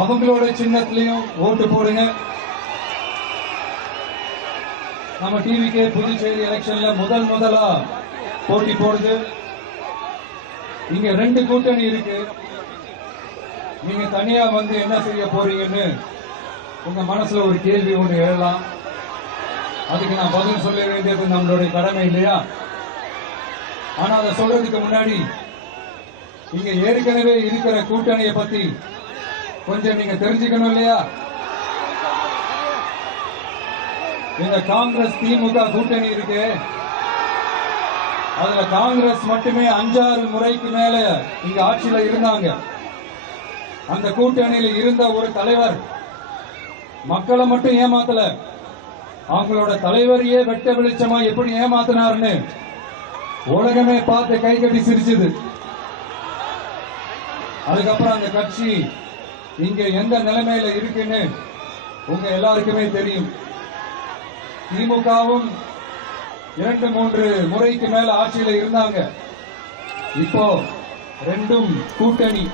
அவங்களோட சின்னத்திலையும் ஓட்டு போடுங்க. நம்ம டிவிகே புதுச்சேரி எலெக்ஷன்ல முதலா போட்டி போடுது. இங்க 2 கூட்டணி இருக்கு. நீங்க தனியா வந்து என்ன செய்ய போறீங்கன்னு உங்க மனசுல ஒரு கேள்வி ஒன்று எழலாம். அதுக்கு நான் பதில் சொல்ல வேண்டியது நம்மளுடைய கடமை இல்லையா? ஆனா அதை சொல்றதுக்கு முன்னாடி இங்க ஏற்கனவே இருக்கிற கூட்டணியை பத்தி கொஞ்சம் நீங்க தெரிஞ்சுக்கணும் இல்லையா? இந்த காங்கிரஸ் திமுக கூட்டணி இருக்கு. அதுல காங்கிரஸ் மட்டுமே 5-6 முறைக்கு மேல இங்க ஆட்சியில இருந்தாங்க. அந்த கூட்டணியில இருந்த ஒரு தலைவர் மக்களை மட்டும் ஏமாத்தல, அவங்களோட தலைவரையே வெட்ட வெளிச்சமா எப்படி ஏமாத்தினார்னு உலகமே பார்த்து கை கட்டி சிரிச்சது. அதுக்கப்புறம் அந்த கட்சி இங்க எந்த நிலைமையில இருக்குன்னு உங்க எல்லாருக்குமே தெரியும். திமுகவும் 2-3 முறைக்கு மேல ஆட்சியில இருந்தாங்க. இப்போ 2ம் கூட்டணி.